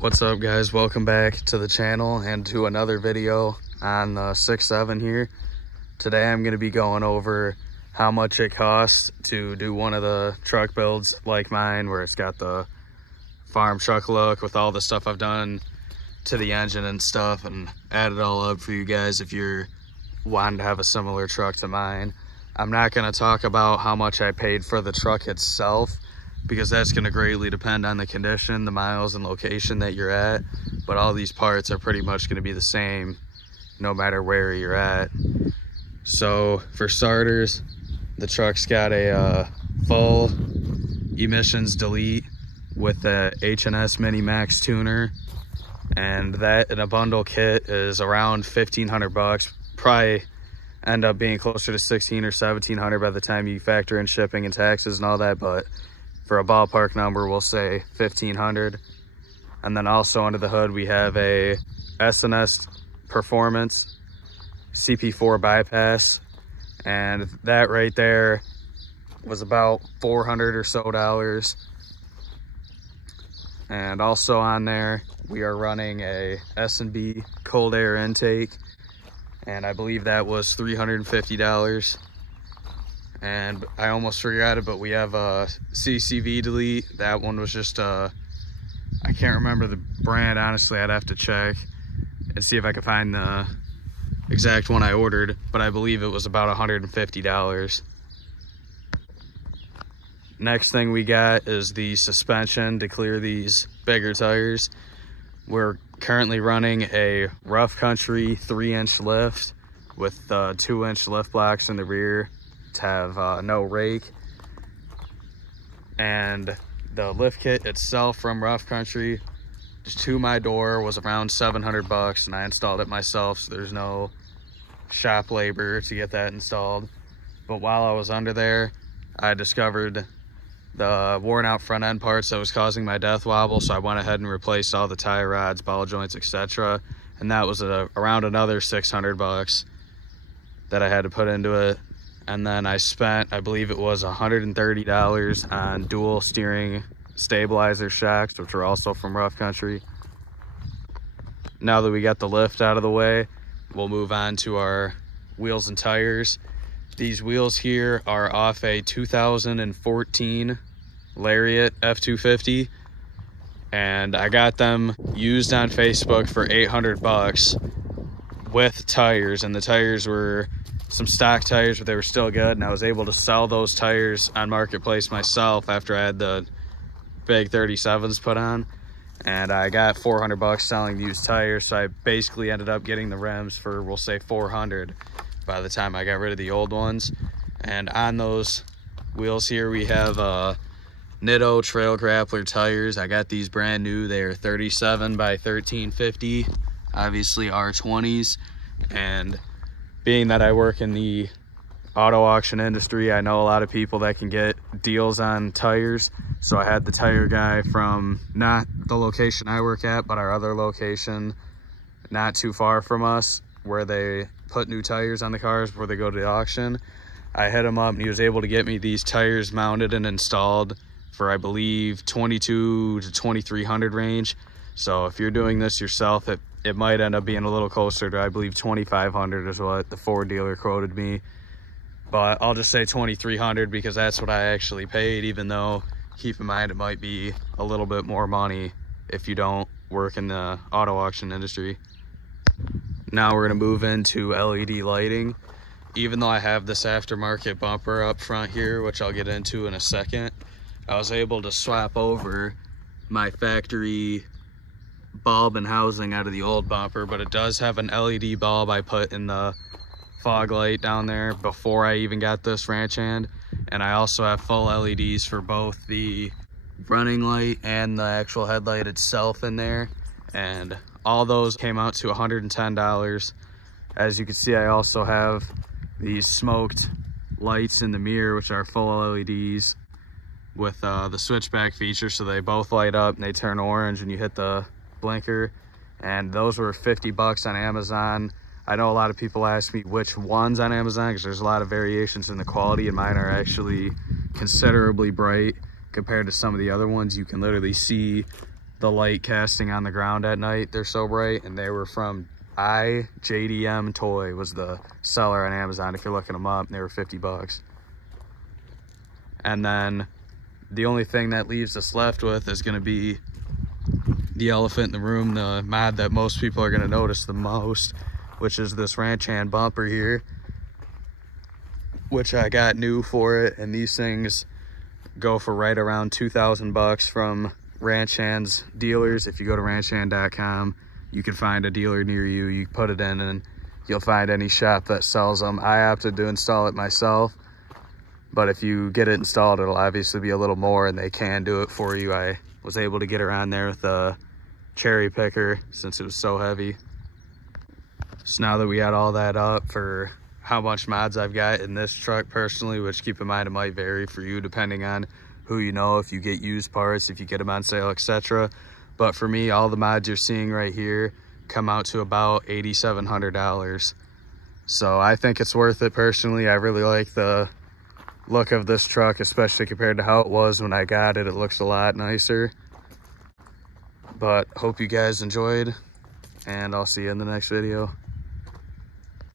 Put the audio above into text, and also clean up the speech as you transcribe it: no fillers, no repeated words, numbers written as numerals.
What's up, guys? Welcome back to the channel and to another video on the 6.7 here. Today I'm going to be going over how much it costs to do one of the truck builds like mine, where it's got the farm truck look with all the stuff I've done to the engine and stuff, and add it all up for you guys if you're wanting to have a similar truck to mine. I'm not going to talk about how much I paid for the truck itself, because that's going to greatly depend on the condition, the miles, and location that you're at. But all these parts are pretty much going to be the same no matter where you're at. So for starters, the truck's got a full emissions delete with the H&S Mini Max tuner, and that in a bundle kit is around 1,500 bucks. Probably end up being closer to 1,600 or 1,700 by the time you factor in shipping and taxes and all that, but for a ballpark number, we'll say 1,500. And then also under the hood, we have a S&S Performance CP4 bypass, and that right there was about $400 or so. And also on there, we are running a S&B cold air intake, and I believe that was $350. And I almost forgot it, but we have a CCV delete. That one was just I can't remember the brand, honestly. I'd have to check and see if I can find the exact one I ordered, but I believe it was about $150. Next thing we got is the suspension to clear these bigger tires. We're currently running a rough country 3-inch lift with 2-inch lift blocks in the rear to have no rake. And the lift kit itself from rough country just to my door was around 700 bucks, and I installed it myself, so there's no shop labor to get that installed. But while I was under there, I discovered the worn out front end parts that was causing my death wobble, so I went ahead and replaced all the tie rods, ball joints, etc. And that was around another 600 bucks that I had to put into it. And then I spent, I believe it was $130 on dual steering stabilizer shocks, which are also from rough country. Now that we got the lift out of the way, we'll move on to our wheels and tires. These wheels here are off a 2014 Lariat F250, and I got them used on Facebook for 800 bucks with tires, and the tires were some stock tires, but they were still good, and I was able to sell those tires on Marketplace myself after I had the big 37s put on, and I got 400 bucks selling used tires. So I basically ended up getting the rims for, we'll say, 400 by the time I got rid of the old ones. And on those wheels here, we have Nitto Trail Grappler tires. I got these brand new. They are 37 by 1350, obviously R20s. And being that I work in the auto auction industry, I know a lot of people that can get deals on tires. So I had the tire guy from not the location I work at, but our other location not too far from us, where they put new tires on the cars before they go to the auction. I hit him up, and he was able to get me these tires mounted and installed for, I believe, 22 to 2300 range. So if you're doing this yourself, it might end up being a little closer to, I believe, 2500 is what the Ford dealer quoted me. But I'll just say 2300 because that's what I actually paid, even though, keep in mind, it might be a little bit more money if you don't work in the auto auction industry. Now we're going to move into LED lighting. Even though I have this aftermarket bumper up front here, which I'll get into in a second, I was able to swap over my factory bulb and housing out of the old bumper, but it does have an LED bulb I put in the fog light down there before I even got this ranch hand. And I also have full LEDs for both the running light and the actual headlight itself in there, and all those came out to $110. As you can see, I also have these smoked lights in the mirror, which are full LEDs with the switchback feature, so they both light up and they turn orange and you hit the blinker. And those were 50 bucks on Amazon. I know a lot of people ask me which ones on Amazon, because there's a lot of variations in the quality, and mine are actually considerably bright compared to some of the other ones. You can literally see the light casting on the ground at night. They're so bright, and they were from JDM Toy was the seller on Amazon. If you're looking them up, they were 50 bucks. And then the only thing that leaves us left with is going to be the elephant in the room, the mod that most people are going to notice the most, which is this ranch hand bumper here, which I got new for it. And these things go for right around 2,000 bucks from ranch hands dealers. If you go to ranchhand.com, you can find a dealer near you. You put it in and you'll find any shop that sells them. I opted to install it myself, but if you get it installed, it'll obviously be a little more, and they can do it for you. I was able to get around there with a cherry picker since it was so heavy. So now that we had all that up for how much mods I've got in this truck personally, which keep in mind it might vary for you depending on who you know, if you get used parts, if you get them on sale, etc. But for me, all the mods you're seeing right here come out to about $8,700. So I think it's worth it personally. I really like the look of this truck, especially compared to how it was when I got it. It looks a lot nicer. But hope you guys enjoyed, and I'll see you in the next video.